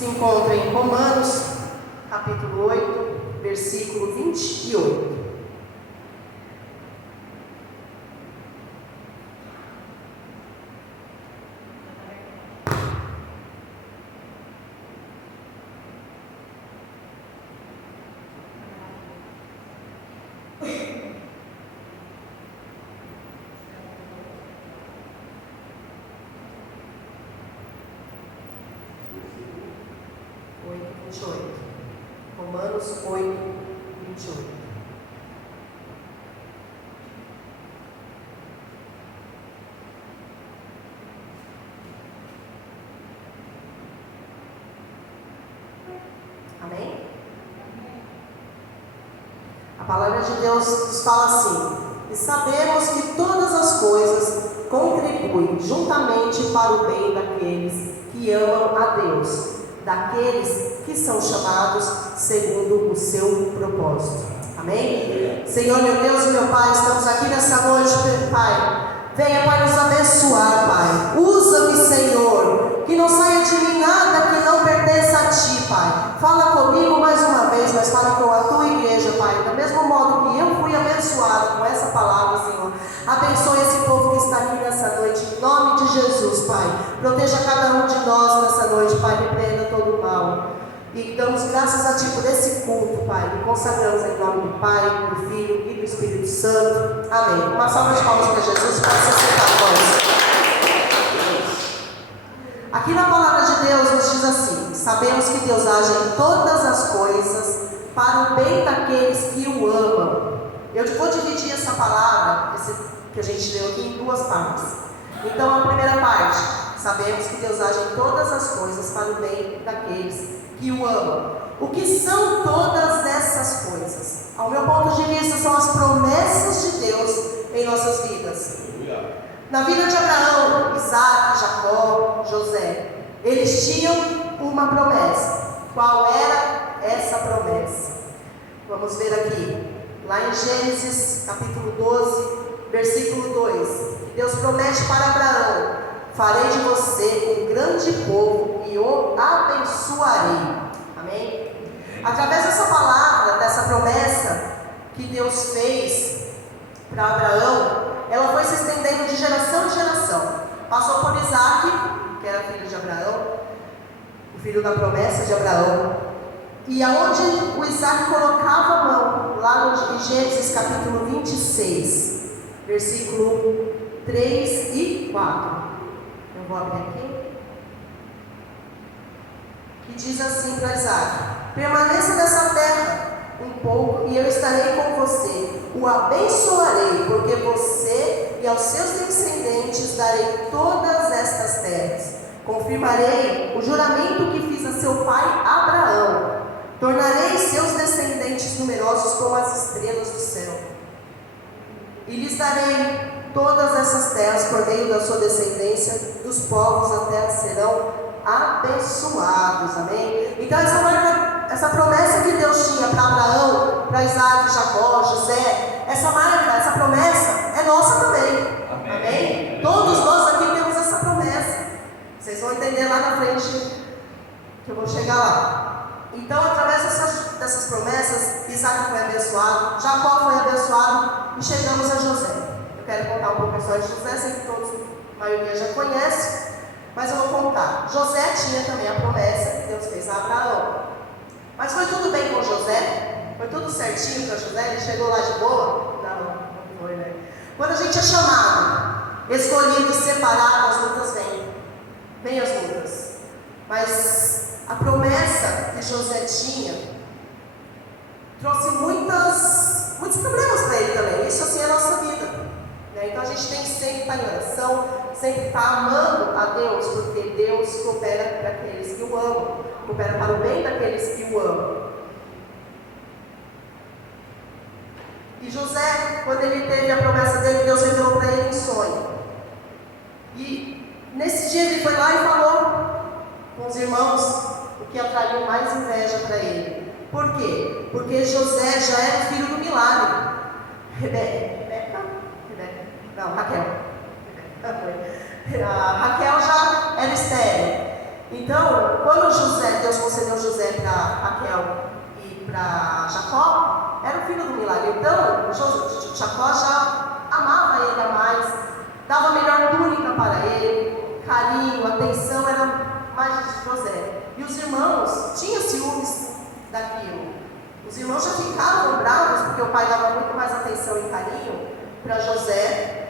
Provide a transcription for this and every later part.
Se encontra em Romanos, capítulo 8, versículo 28. Romanos 8, 28. Amém? A palavra de Deus nos fala assim: e sabemos que todas as coisas contribuem juntamente para o bem daqueles que amam a Deus, daqueles que são chamados segundo o seu propósito. Amém? Senhor, meu Deus e meu Pai, estamos aqui nessa noite, Pai. Venha, Pai, nos abençoar, Pai. Usa-me, Senhor, que não saia de mim nada que não pertença a Ti, Pai. Fala comigo mais uma vez, mas fala com a Tua igreja, Pai. Do mesmo modo que eu fui abençoado com essa palavra, Senhor, abençoe esse povo que está aqui nessa noite, em nome de Jesus, Pai. Proteja cada um de nós nessa noite, Pai. Repreenda todo o mal. E damos graças a Ti por esse culto, Pai. E consagramos em nome do Pai, do Filho e do Espírito Santo. Amém. Uma salva de palmas para Jesus, para se sentar com. Aqui na palavra de Deus nos diz assim: sabemos que Deus age em todas as coisas para o bem daqueles que o amam. Eu vou dividir essa palavra, que a gente leu aqui, em duas partes. Então, a primeira parte: sabemos que Deus age em todas as coisas para o bem daqueles que o amam. O que são todas essas coisas? Ao meu ponto de vista, são as promessas de Deus em nossas vidas. Na vida de Abraão, Isaac, Jacó, José, eles tinham uma promessa. Qual era essa promessa? Vamos ver aqui, lá em Gênesis capítulo 12, versículo 2. Deus promete para Abraão: farei de você um grande povo e o abençoarei. Amém? Através dessa palavra, dessa promessa que Deus fez para Abraão, ela foi se estendendo de geração em geração. Passou por Isaac, que era filho de Abraão, o filho da promessa de Abraão. E aonde o Isaac colocava a mão, lá em Gênesis capítulo 26, versículo 3 e 4. Eu vou abrir aqui. Que diz assim para Isaac: permaneça nessa terra um pouco e eu estarei com você, o abençoarei, porque você e aos seus descendentes darei todas estas terras. Confirmarei o juramento que fiz a seu pai Abraão. Tornarei seus descendentes numerosos como as estrelas do céu. E lhes darei todas essas terras por meio da sua descendência, dos povos da terra serão abençoados. Amém? Então essa promessa que Deus tinha para Abraão, para Isaac, Jacó, José, essa promessa é nossa também. Amém? Amém? Todos nós aqui temos essa promessa. Vocês vão entender lá na frente, que eu vou chegar lá. Então, através dessas promessas, Isaac foi abençoado, Jacó foi abençoado e chegamos a José. Eu quero contar um pouco a história de José, sei que todos, a maioria já conhece, mas eu vou contar. José tinha também a promessa que Deus fez a Abraão. Mas foi tudo bem com José? Foi tudo certinho para José? Ele chegou lá de boa? Não foi, né? Quando a gente é chamado, escolhido e separado, as lutas vêm. Vêm as lutas. Mas a promessa que José tinha trouxe muitos problemas para ele também. Isso assim é a nossa vida, né? Então a gente tem que sempre estar em oração, sempre estar amando a Deus, porque Deus coopera para aqueles que o amam, coopera para o bem daqueles que o amam. E José, quando ele teve a promessa dele, Deus revelou para ele um sonho. E nesse dia ele foi lá e falou com os irmãos o que atraiu mais inveja para ele. Por quê? Porque José já era filho do milagre. Raquel já era estéril. Então, quando Deus Jacó já amava ele a mais, dava a melhor túnica para ele, carinho, atenção era mais de José. E os irmãos tinham ciúmes daquilo. Os irmãos já ficavam bravos porque o pai dava muito mais atenção e carinho para José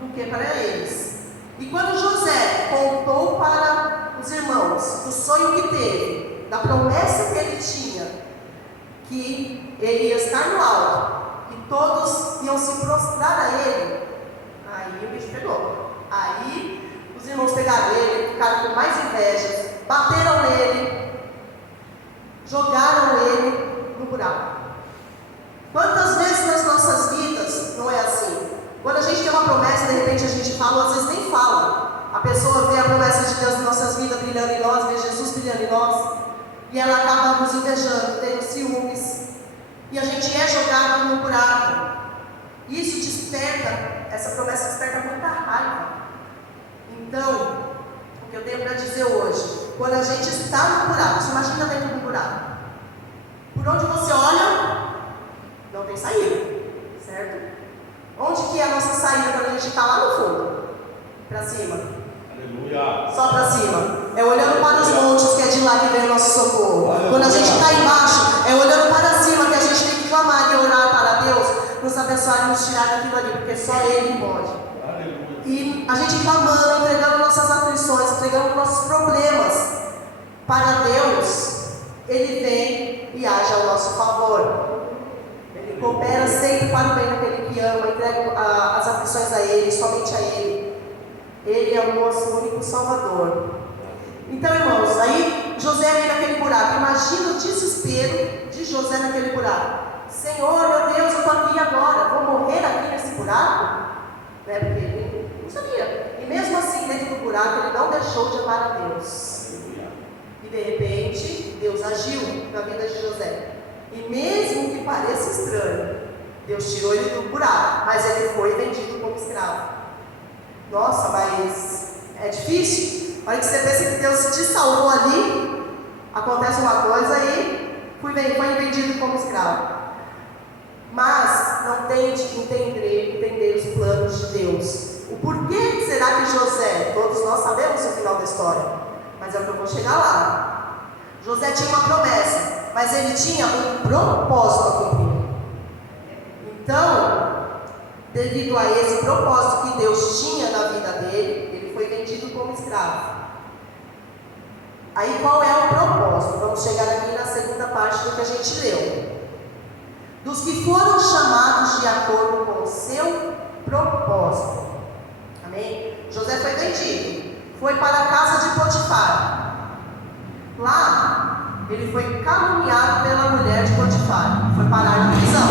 do que para eles. E quando José contou para os irmãos do sonho que teve, da promessa que ele tinha, que ele ia estar no alto, que todos iam se prostrar a ele, aí o bicho pegou. Aí os irmãos pegaram ele, ficaram com mais inveja, bateram nele, jogaram ele no buraco. Quantas vezes nas nossas vidas não é assim? Quando a gente tem uma promessa, de repente a gente fala, ou às vezes nem fala. A pessoa vê a promessa de Deus em nossas vidas brilhando em nós, vê Jesus brilhando em nós, e ela acaba nos invejando, tendo ciúmes, e a gente é jogado no buraco. Isso desperta, essa promessa desperta muita raiva. Então, o que eu tenho para dizer hoje, quando a gente está no buraco, você imagina dentro do buraco, por onde você olha, não tem saída, certo? Onde que é a nossa saída quando a gente está lá no fundo? Para cima. Aleluia. Só para cima. É olhando para os montes que é de lá que vem o nosso socorro. Aleluia. Quando a gente está embaixo, é olhando para cima que a gente tem que clamar e orar para Deus nos abençoar e nos tirar daquilo ali, porque só Ele pode. Aleluia. E a gente clamando, entregando nossas aflições, entregando nossos problemas para Deus, Ele vem e age ao nosso favor. Ele coopera sempre para o bem daquele que ama, entrega as aflições a Ele, somente a Ele. Ele é o nosso único Salvador. Então, irmãos, aí José vem naquele buraco. Imagina o desespero de José naquele buraco. Senhor, meu Deus, eu estou aqui agora, vou morrer aqui nesse buraco? Né? Porque ele não sabia. E mesmo assim, dentro do buraco, ele não deixou de amar a Deus. E de repente, Deus agiu na vida de José. E mesmo que pareça estranho, Deus tirou ele do buraco, mas ele foi vendido como escravo. Nossa, mas é difícil. Olha que você pensa que Deus te salvou ali, acontece uma coisa e foi vendido como escravo. Mas não tente entender os planos de Deus. O porquê será que José, todos nós sabemos o final da história, mas é o que eu vou chegar lá. José tinha uma promessa, mas ele tinha um propósito a cumprir. Então, devido a esse propósito que Deus tinha na vida dele, ele foi vendido como escravo. Aí qual é o propósito? Vamos chegar aqui na segunda parte do que a gente leu. Dos que foram chamados de acordo com o seu propósito. Amém? José foi vendido, foi para a casa de Potifar. Lá, ele foi caluniado pela mulher de Potifar, foi parar na prisão.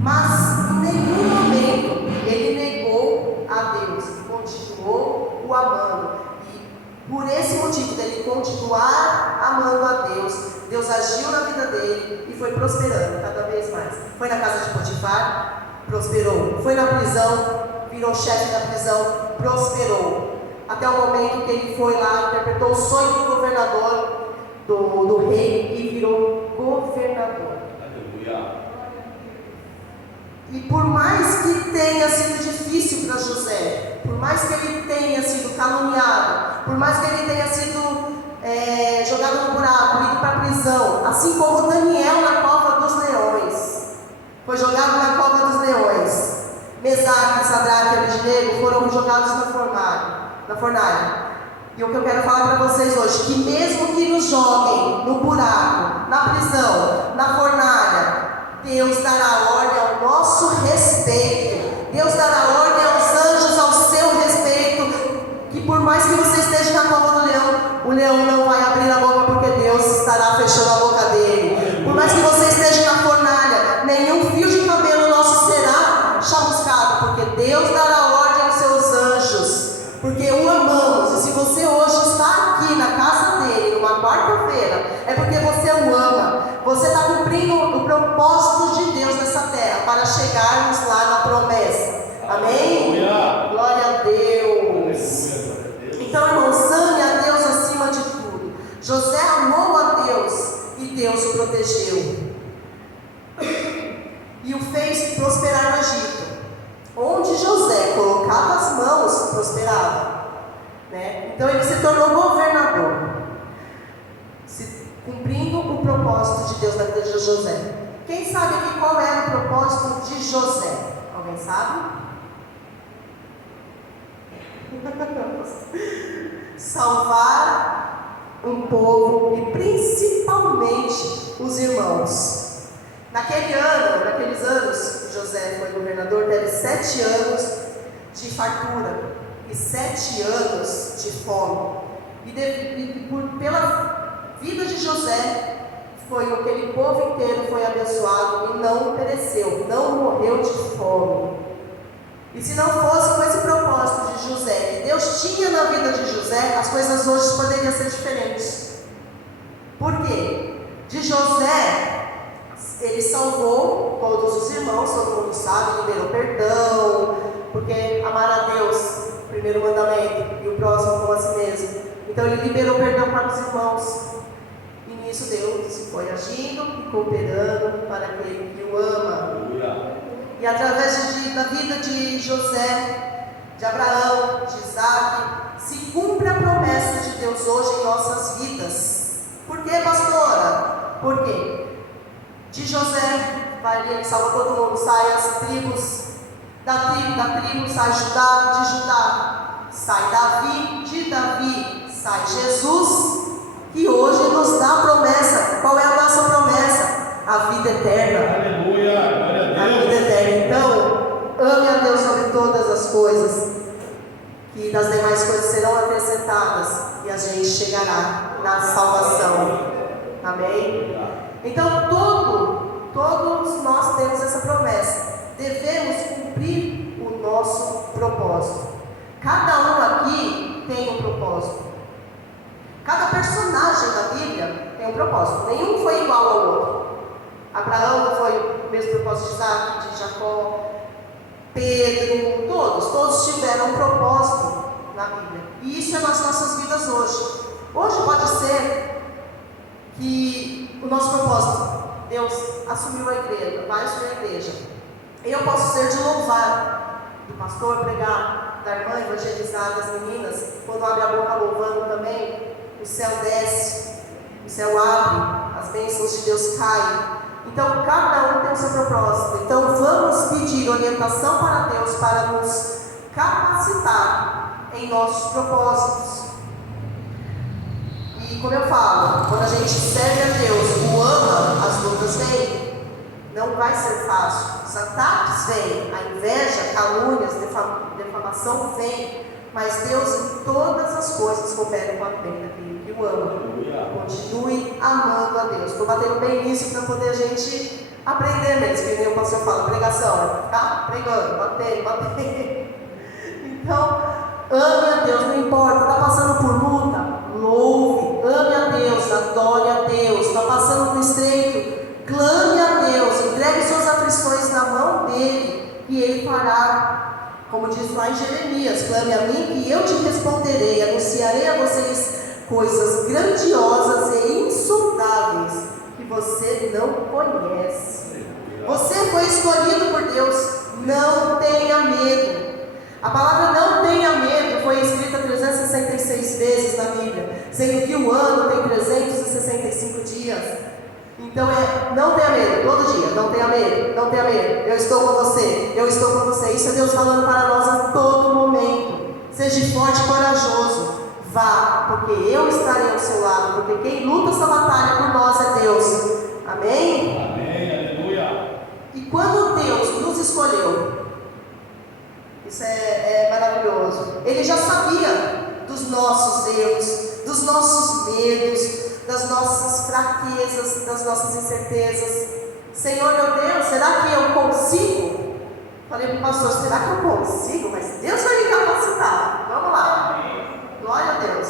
Mas em nenhum momento ele negou a Deus, continuou o amando. E por esse motivo dele continuar amando a Deus, Deus agiu na vida dele e foi prosperando cada vez mais. Foi na casa de Potifar, prosperou. Foi na prisão, virou chefe da prisão, prosperou. Até o momento que ele foi lá, interpretou o sonho do governador, do rei, e virou governador. Aleluia. E por mais que tenha sido difícil para José, por mais que ele tenha sido caluniado, por mais que ele tenha sido jogado no buraco, ido para a prisão, assim como Daniel na cova dos leões, foi jogado na cova dos leões, Mesaque, Sadraque e Abednego foram jogados na fornalha. E o que eu quero falar para vocês hoje, que mesmo que nos joguem no buraco, na prisão, na fornalha, Deus dará ordem ao nosso respeito. Deus dará ordem aos anjos ao seu respeito. Que por mais que você esteja na cova do leão, o leão não vai abrir a boca, porque Deus estará fechando a boca dele. Por mais que você esteja na fornalha, nenhum fio de cabelo nosso será chamuscado, porque Deus dará ordem aos seus anjos, porque o amamos. E se você hoje está aqui na casa dele, numa quarta-feira, é porque você o ama. Você está cumprindo o propósito de Deus nessa terra, para chegarmos lá na promessa. Amém? Glória a Deus. Então, irmãos, ame a Deus acima de tudo. José amou a Deus e Deus o protegeu e o fez prosperar. irmãos prosperavam, né? Então ele se tornou governador, cumprindo o propósito de Deus na vida de José. Quem sabe aqui qual era o propósito de José? Alguém sabe? Salvar um povo e principalmente os irmãos. Naqueles anos que José foi governador, teve 7 anos de fartura e 7 anos de fome. Pela vida de José, aquele povo inteiro foi abençoado e não pereceu, não morreu de fome. E se não fosse com esse propósito de José, que Deus tinha na vida de José, as coisas hoje poderiam ser diferentes. Por quê? De José, ele salvou todos os irmãos, todo mundo sabe, liberou perdão, porque amar a Deus, primeiro mandamento, e o próximo como a si mesmo. Então ele liberou perdão para os irmãos. E nisso Deus foi agindo e cooperando para aquele que o ama. E através da vida de José, de Abraão, de Isaac, se cumpre a promessa de Deus hoje em nossas vidas. Por quê, pastora? Por quê? De José, ele salva todo mundo, sai as tribos, da tribo sai Judá, de Judá sai Davi, de Davi sai Jesus, que hoje nos dá a promessa. Qual é a nossa promessa? A vida eterna. Aleluia, glória a Deus. A vida eterna. Então, ame a Deus sobre todas as coisas, que das demais coisas serão acrescentadas, e a gente chegará na salvação. Amém? Então, todos nós temos essa promessa. Devemos cumprir o nosso propósito. Cada um aqui tem um propósito. Cada personagem da Bíblia tem um propósito. Nenhum foi igual ao outro. Abraão não foi o mesmo propósito de Isaac, de Jacó, Pedro, todos tiveram um propósito na Bíblia. E isso é nas nossas vidas hoje. Hoje pode ser que o nosso propósito, Deus assumiu a igreja, vai assumir a igreja. Eu posso ser de louvar, do pastor pregar, da irmã evangelizar, das meninas, quando abre a boca louvando também, o céu desce, o céu abre, as bênçãos de Deus caem. Então cada um tem o seu propósito. Então vamos pedir orientação para Deus para nos capacitar em nossos propósitos. E como eu falo, quando a gente serve a Deus, o ama, as lutas vêm. Não vai ser fácil. Os ataques vêm, a inveja, calúnias, defamação vem. Mas Deus em todas as coisas coopera com a bem daquele que o ama. Continue amando a Deus. Estou batendo bem nisso para poder a gente aprender mesmo. Que nem o pastor fala, pregação, tá? Pregando, batendo. Então, ame a Deus, não importa. Está passando por luta? Louve, ame a Deus, adore a Deus. Está passando por estreito? Clame a Deus, entregue suas aflições na mão dele, e ele fará. Como diz lá em Jeremias, clame a mim e eu te responderei, anunciarei a vocês coisas grandiosas e insondáveis que você não conhece. Você foi escolhido por Deus, não tenha medo. A palavra não tenha medo foi escrita 366 vezes na Bíblia, sendo que o ano tem 365 dias. Então não tenha medo, todo dia, não tenha medo, não tenha medo, eu estou com você, eu estou com você. Isso é Deus falando para nós a todo momento. Seja forte e corajoso, vá, porque eu estarei ao seu lado, porque quem luta essa batalha por nós é Deus. Amém? Amém, aleluia. E quando Deus nos escolheu, isso é maravilhoso, Ele já sabia dos nossos erros, dos nossos medos, das nossas fraquezas, das nossas incertezas. Senhor meu Deus, será que eu consigo? Falei para o pastor, será que eu consigo? Mas Deus vai me capacitar. Vamos lá. Glória a Deus.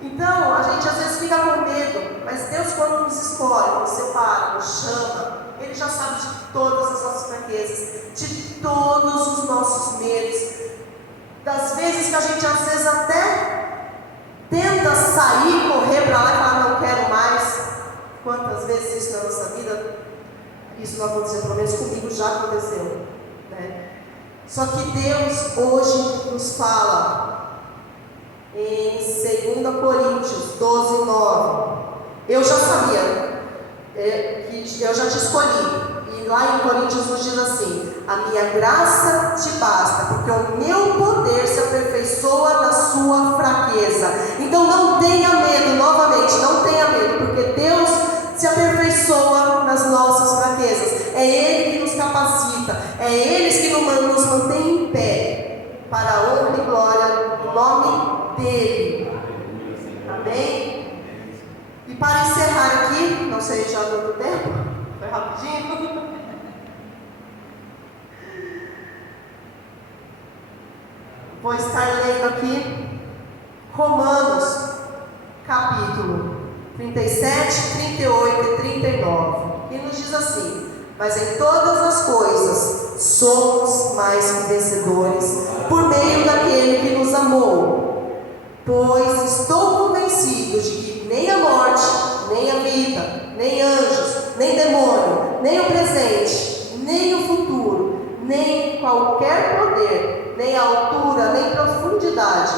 Então, a gente às vezes fica com medo, mas Deus, quando nos escolhe, nos separa, nos chama, Ele já sabe de todas as nossas fraquezas, de todos os nossos medos, das vezes que a gente às vezes até tenta sair, correr para lá e falar, não quero mais. Quantas vezes isso na nossa vida, isso não aconteceu, pelo menos comigo já aconteceu, né? Só que Deus hoje nos fala em 2 Coríntios 12, 9. Eu já sabia que eu já te escolhi. E lá em Coríntios nos diz assim: a minha graça te basta, porque o meu poder se aperfeiçoa na sua fraqueza. Então não tenha medo, novamente, não tenha medo, porque Deus se aperfeiçoa nas nossas fraquezas. É Ele que nos capacita, é Ele que nos mantém em pé, para a honra e glória do nome dEle. Amém? E para encerrar aqui, não sei já do tempo, foi rapidinho. Vou estar lendo aqui Romanos, capítulo 37, 38 e 39. E nos diz assim: mas em todas as coisas somos mais que vencedores, por meio daquele que nos amou. Pois estou convencido de que nem a morte, nem a vida, nem anjos, nem demônio, nem o presente, nem o futuro, nem qualquer poder, nem altura, nem profundidade,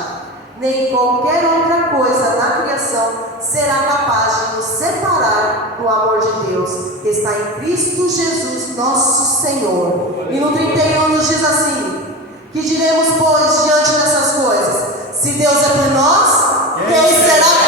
nem qualquer outra coisa na criação será capaz de nos separar do amor de Deus, que está em Cristo Jesus, nosso Senhor. E no 31 nos diz assim: que diremos, pois, diante dessas coisas? Se Deus é por nós, quem será